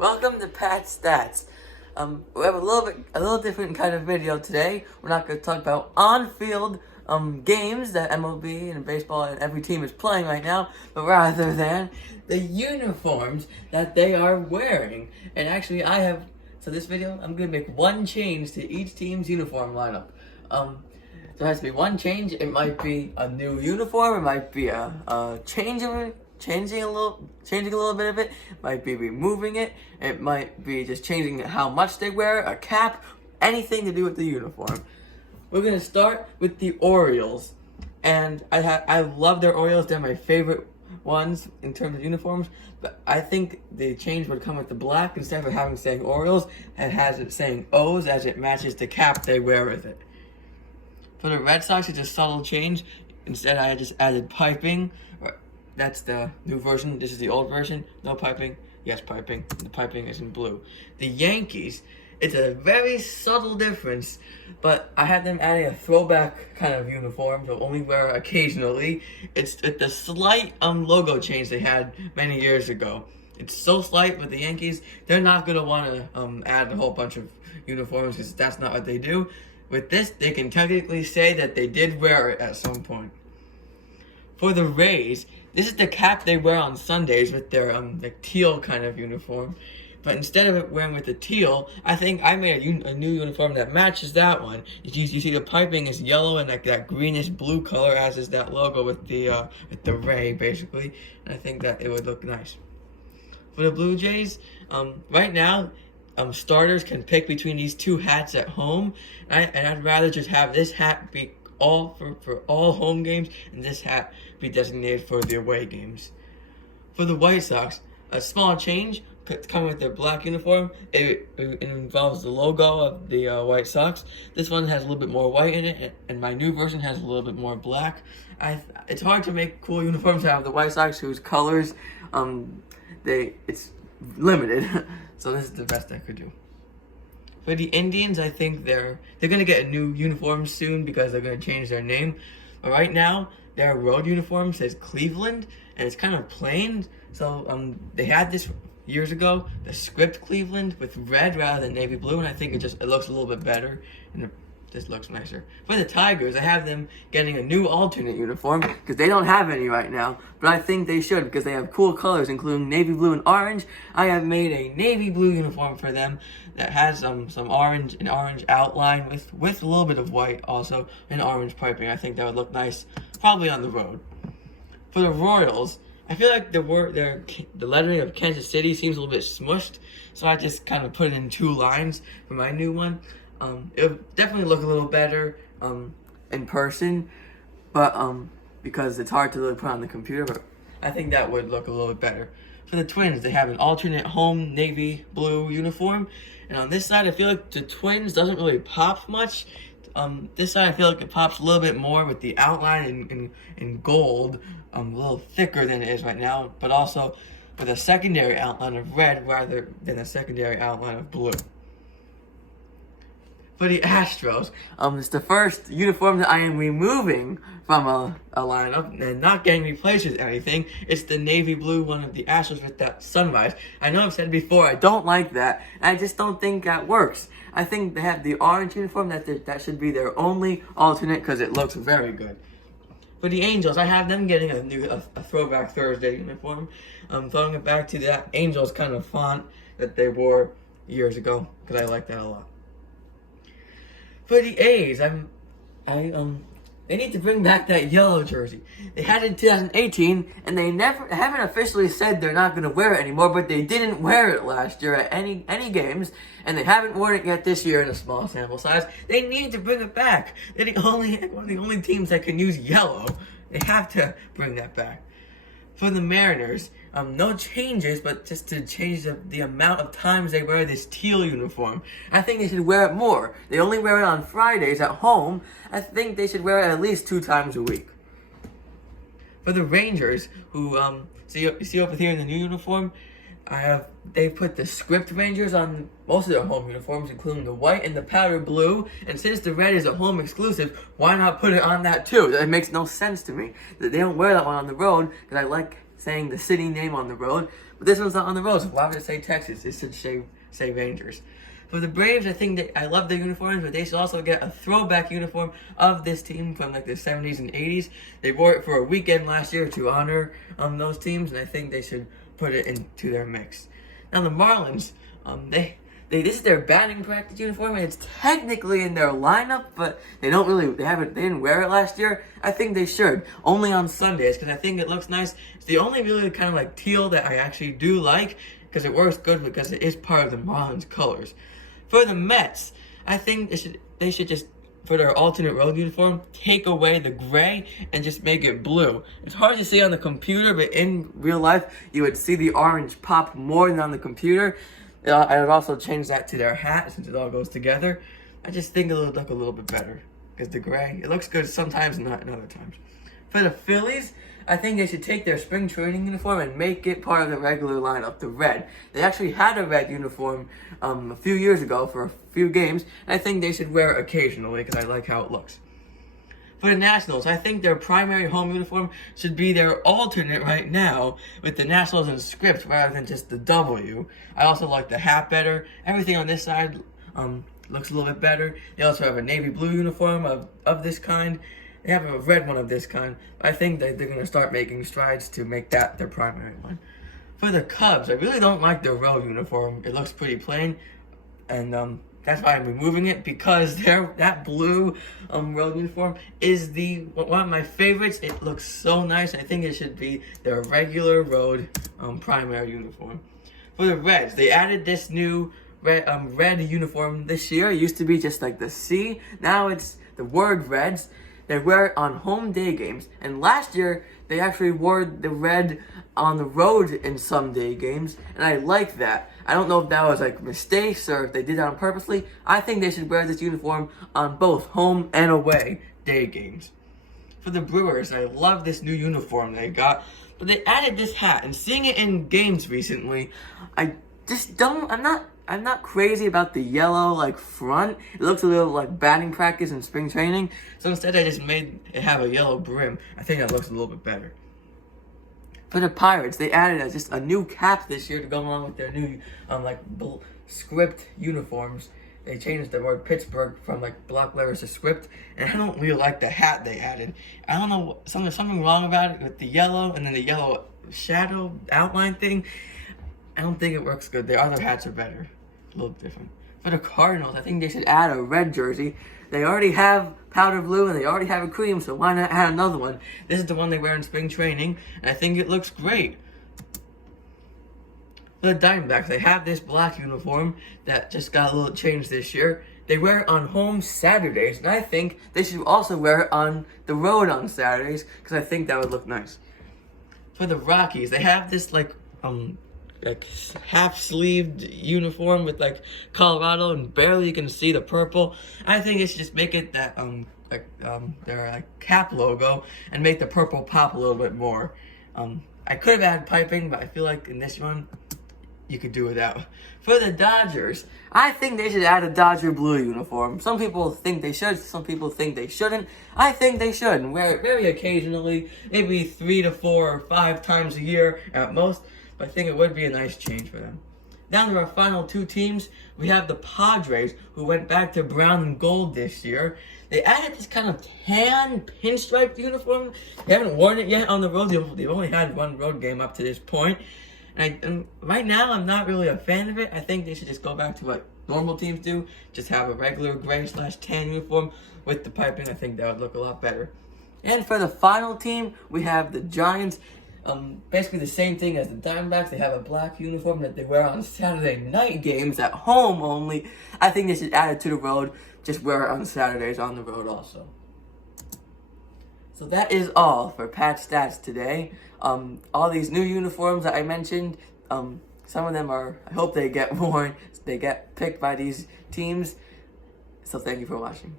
Welcome to Pat Stats. We have a little different kind of video today. We're not going to talk about on-field games that MLB and baseball and every team is playing right now, but rather than the uniforms that they are wearing. And actually, this video, I'm going to make one change to each team's uniform lineup. There has to be one change. It might be a new uniform. It might be changing a little bit of it. It might be removing it. It might be just changing how much they wear, a cap, anything to do with the uniform. We're gonna start with the Orioles, and I love their Orioles. They're my favorite ones in terms of uniforms. But I think the change would come with the black instead of having saying Orioles. It has it saying O's as it matches the cap they wear with it. For the Red Sox, it's a subtle change. Instead, I just added piping. That's the new version. This is the old version. No piping. Yes, piping. The piping is in blue. The Yankees, it's a very subtle difference, but I had them adding a throwback kind of uniform they'll only wear occasionally. It's the slight logo change they had many years ago. It's so slight with the Yankees. They're not going to want to add a whole bunch of uniforms because that's not what they do. With this, they can technically say that they did wear it at some point. For the Rays, this is the cap they wear on Sundays with their teal kind of uniform. But instead of it wearing with the teal, I think I made a new uniform that matches that one. You see the piping is yellow and that greenish blue color, as is that logo with the Ray, basically. And I think that it would look nice. For the Blue Jays, right now, starters can pick between these two hats at home. And I'd rather just have this hat be all for all home games, and this hat be designated for the away games. For the White Sox, a small change coming with their black uniform. It involves the logo of the White Sox. This one has a little bit more white in it, and my new version has a little bit more black. It's hard to make cool uniforms out of the White Sox, whose colors it's limited. So this is the best I could do. For the Indians, I think they're gonna get a new uniform soon because they're gonna change their name. But right now, their road uniform says Cleveland, and it's kind of plain. So they had this years ago, the script Cleveland with red rather than navy blue, and I think it looks a little bit better and it just looks nicer. For the Tigers, I have them getting a new alternate uniform because they don't have any right now, but I think they should because they have cool colors including navy blue and orange. I have made a navy blue uniform for them that has an orange outline with a little bit of white also, and orange piping. I think that would look nice probably on the road. For the Royals, I feel like the lettering of Kansas City seems a little bit smushed, so I just kind of put it in two lines for my new one. It would definitely look a little better in person, but because it's hard to really put on the computer, but I think that would look a little bit better. For the Twins, they have an alternate home navy blue uniform, and on this side, I feel like the Twins doesn't really pop much. This side, I feel like it pops a little bit more with the outline in gold, a little thicker than it is right now, but also with a secondary outline of red rather than a secondary outline of blue. For the Astros, it's the first uniform that I am removing from a lineup and not getting replaced with anything. It's the navy blue one of the Astros with that sunrise. I know I've said before I don't like that, and I just don't think that works. I think they have the orange uniform that should be their only alternate because it looks very good. For the Angels, I have them getting a throwback Thursday uniform. I'm throwing it back to that Angels kind of font that they wore years ago because I like that a lot. For the A's, they need to bring back that yellow jersey. They had it in 2018, and they haven't officially said they're not going to wear it anymore, but they didn't wear it last year at any games, and they haven't worn it yet this year in a small sample size. They need to bring it back. They're one of the only teams that can use yellow. They have to bring that back. For the Mariners, no changes, but just to change the amount of times they wear this teal uniform. I think they should wear it more. They only wear it on Fridays at home. I think they should wear it at least 2 times a week. For the Rangers, who you see over here in the new uniform, they put the script Rangers on most of their home uniforms, including the white and the powder blue. And since the red is a home exclusive, why not put it on that too? That makes no sense to me. They don't wear that one on the road because I like saying the city name on the road. But this one's not on the road, so why would it say Texas? It should say Rangers. For the Braves, I think I love their uniforms, but they should also get a throwback uniform of this team from like the 70s and 80s. They wore it for a weekend last year to honor those teams, and I think they should put it into their mix. Now the Marlins, this is their batting practice uniform, and it's technically in their lineup, but they didn't wear it last year. I think they should, only on Sundays, because I think it looks nice. It's the only really kind of like teal that I actually do like, because it works good because it is part of the Marlins colors. For the Mets, I think they should just, for their alternate road uniform, take away the gray and just make it blue. It's hard to see on the computer, but in real life, you would see the orange pop more than on the computer. I would also change that to their hat since it all goes together. I just think it would look a little bit better because the gray, it looks good sometimes and not in other times. For the Phillies, I think they should take their spring training uniform and make it part of the regular lineup, the red. They actually had a red uniform a few years ago for a few games, and I think they should wear it occasionally because I like how it looks. For the Nationals, I think their primary home uniform should be their alternate right now with the Nationals in script rather than just the W. I also like the hat better. Everything on this side looks a little bit better. They also have a navy blue uniform of this kind. They have a red one of this kind. I think that they're going to start making strides to make that their primary one. For the Cubs, I really don't like their road uniform. It looks pretty plain, and that's why I'm removing it, because that blue road uniform is one of my favorites. It looks so nice. I think it should be their regular road primary uniform. For the Reds, they added this new red uniform this year. It used to be just like the C. Now it's the word Reds. They wear it on home day games. And last year, they actually wore the red on the road in some day games. And I like that. I don't know if that was like mistakes or if they did that on purposely. I think they should wear this uniform on both home and away day games. For the Brewers, I love this new uniform they got. But they added this hat. And seeing it in games recently, I'm not crazy about the yellow like front. It looks a little like batting practice and spring training. So instead I just made it have a yellow brim. I think that looks a little bit better. For the Pirates, they added just a new cap this year to go along with their new script uniforms. They changed the word Pittsburgh from like block letters to script, and I don't really like the hat they added. I don't know, something wrong about it with the yellow and then the yellow shadow outline thing. I don't think it works good. The other hats are better. A little different. For the Cardinals, I think they should add a red jersey. They already have powder blue and they already have a cream, so why not add another one? This is the one they wear in spring training, and I think it looks great. For the Diamondbacks, they have this black uniform that just got a little changed this year. They wear it on home Saturdays, and I think they should also wear it on the road on Saturdays, because I think that would look nice. For the Rockies, they have this like half-sleeved uniform with like Colorado and barely you can see the purple. I think it should just make it that their cap logo and make the purple pop a little bit more. I could have added piping, but I feel like in this one you could do without. For the Dodgers, I think they should add a Dodger blue uniform. Some people think they should, some people think they shouldn't. I think they should and wear it very occasionally, maybe 3 to 4 or 5 times a year at most. I think it would be a nice change for them. Down to our final two teams, we have the Padres, who went back to brown and gold this year. They added this kind of tan pinstripe uniform. They haven't worn it yet on the road. They've only had one road game up to this point. And right now, I'm not really a fan of it. I think they should just go back to what normal teams do. Just have a regular gray/tan uniform with the piping. I think that would look a lot better. And for the final team, we have the Giants. Basically the same thing as the Diamondbacks. They have a black uniform that they wear on Saturday night games at home only. I think they should add it to the road. Just wear it on Saturdays on the road also. So that is all for Patch Stats today. All these new uniforms that I mentioned, some of them I hope they get worn. They get picked by these teams. So thank you for watching.